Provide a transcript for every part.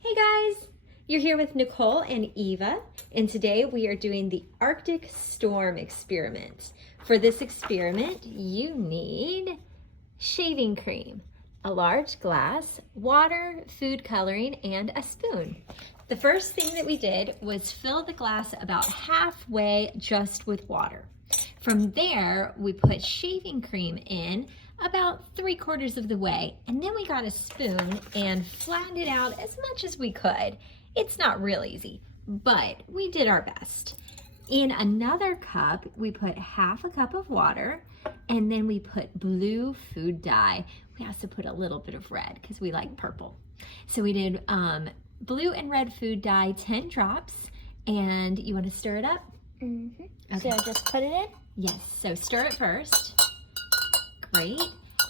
Hey guys, you're here with Nicole and Eva, and today we are doing the Arctic storm experiment. For this experiment, you need shaving cream, a large glass, water, food coloring, and a spoon. The first thing that we did was fill the glass about halfway just with water. From there, we put shaving cream in about 3/4 of the way, and then we got a spoon and flattened it out as much as we could. It's not real easy, but we did our best. In another cup, we put half a cup of water, and then we put blue food dye. We also put a little bit of red because we like purple. So we did blue and red food dye, 10 drops, and you want to stir it up? Mm-hmm. Okay. So just put it in? Yes, so stir it first. Great.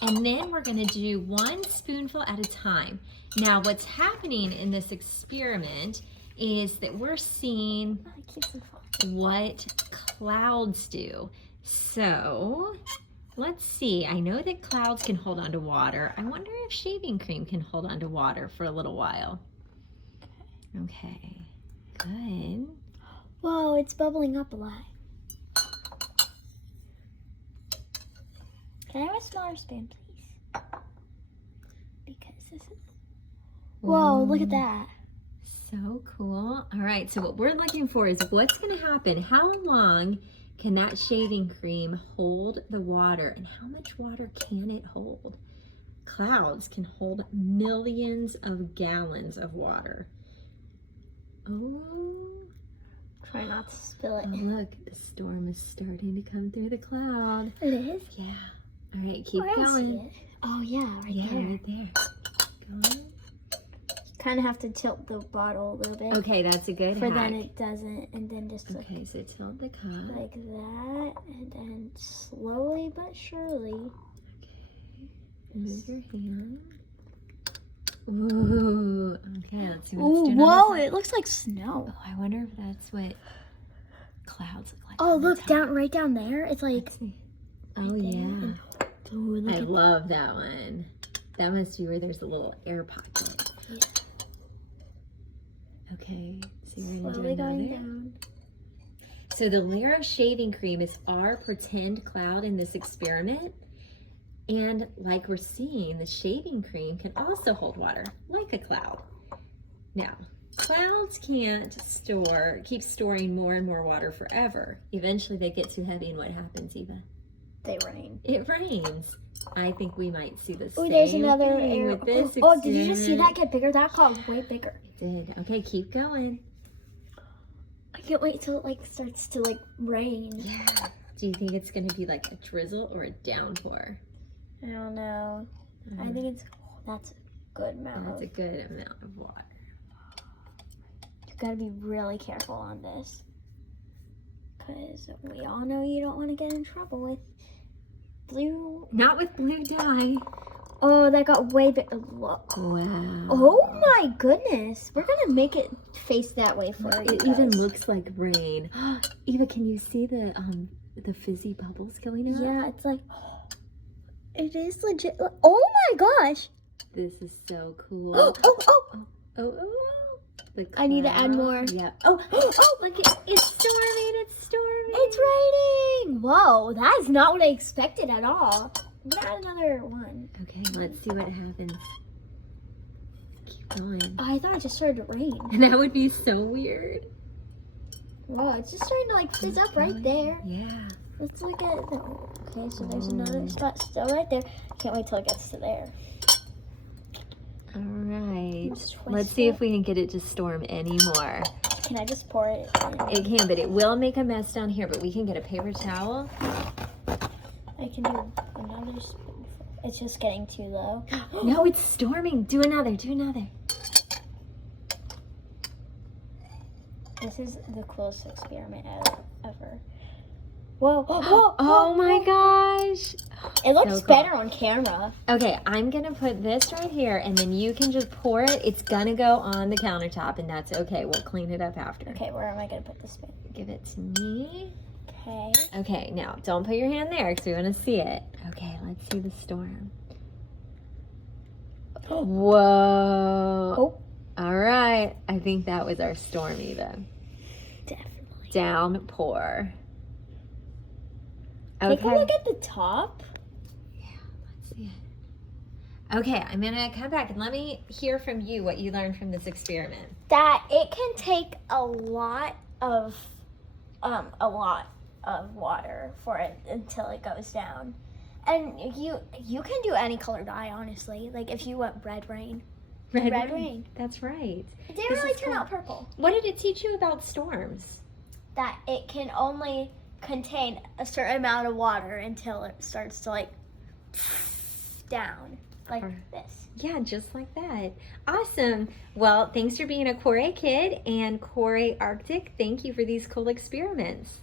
And then we're going to do 1 spoonful at a time. Now, what's happening in this experiment is that we're seeing what clouds do. So, let's see. I know that clouds can hold on to water. I wonder if shaving cream can hold on to water for a little while. Okay, good. Whoa, it's bubbling up a lot. Can I have a smaller spoon, please? Because this is... Whoa, look at that. So cool. All right, so what we're looking for is what's going to happen. How long can that shaving cream hold the water, and how much water can it hold? Clouds can hold millions of gallons of water. Oh. Try not to spill it. Oh, look, the storm is starting to come through the cloud. It is? Yeah. All right, keep I don't see going. it. Oh, yeah, right there. Right there. Keep going. You kind of have to tilt the bottle a little bit. Okay, that's a good For hack. then it doesn't, and then just Okay, so tilt the cup. like that, and then slowly but surely. Move your hand. Ooh, okay, let's see what Ooh, it's doing. whoa, it looks like snow. Oh, I wonder if that's what clouds look like. Oh, on the look, top. down right down there. It's like... Let's see. Oh, right there. yeah. Ooh, look I at love that one. That must be where there's a little air pocket. Yeah. Okay, so you're going to do Slowly going another. down. So the layer of shaving cream is our pretend cloud in this experiment. And like we're seeing, the shaving cream can also hold water, like a cloud. Now, clouds can't keep storing more and more water forever. Eventually they get too heavy, and what happens, Eva? They rain. It rains. I think we might see the Oh, same there's another thing air. with this Oh, did you just see experiment. that get bigger? That got way bigger. It did. Okay, keep going. I can't wait till it like starts to like rain. Yeah. Do you think it's going to be like a drizzle or a downpour? I don't know. I think that's a good amount. That's a good amount of water. You gotta be really careful on this, because we all know you don't want to get in trouble with blue. Not with blue dye. Oh, that got way big. Look. Wow. Oh my goodness. We're gonna make it face that way for you It even guys. looks like rain. Eva, can you see the fizzy bubbles going up? Yeah, it's like, it is legit. Oh my gosh. This is so cool. Oh. Oh. The I need to add cloud. more. Yeah. Oh, look, it's storming. It's storming. It's raining. Whoa, that is not what I expected at all. I'm gonna add another one. Okay, let's see what happens. Keep going. Oh, I thought it just started to rain. That would be so weird. Whoa, it's just starting to like fizz up right there. Yeah. Let's look at it. Okay, so there's another spot still right there. Can't wait till it gets to there. All right. Let's twist Let's see it. if we can get it to storm anymore. Can I just pour it in? It can, but it will make a mess down here. But we can get a paper towel. I can do another spoonful. It's just getting too low. No, it's storming. Do another. Do another. This is the coolest experiment ever. Whoa. Oh my gosh. It looks So cool. better on camera. Okay, I'm gonna put this right here, and then you can just pour it. It's gonna go on the countertop, and that's okay. We'll clean it up after. Okay, where am I going to put this spoon? Give it to me. Okay. Okay, now don't put your hand there because we want to see it. Okay, let's see the storm. Whoa. Oh. All right. I think that was our storm, Eva. Definitely. Downpour. Take a look at the top. Yeah, let's see it. Okay, I'm gonna come back and let me hear from you what you learned from this experiment. That it can take a lot of water for it until it goes down. And you can do any color dye, honestly. Like if you want red rain. Red Rain. rain. That's right. It didn't really turn out purple. What did it teach you about storms? That it can only contain a certain amount of water until it starts to like down like this. Yeah, just like that. Awesome. Well, thanks for being a Kvaroy kid and Kvaroy Arctic. Thank you for these cool experiments.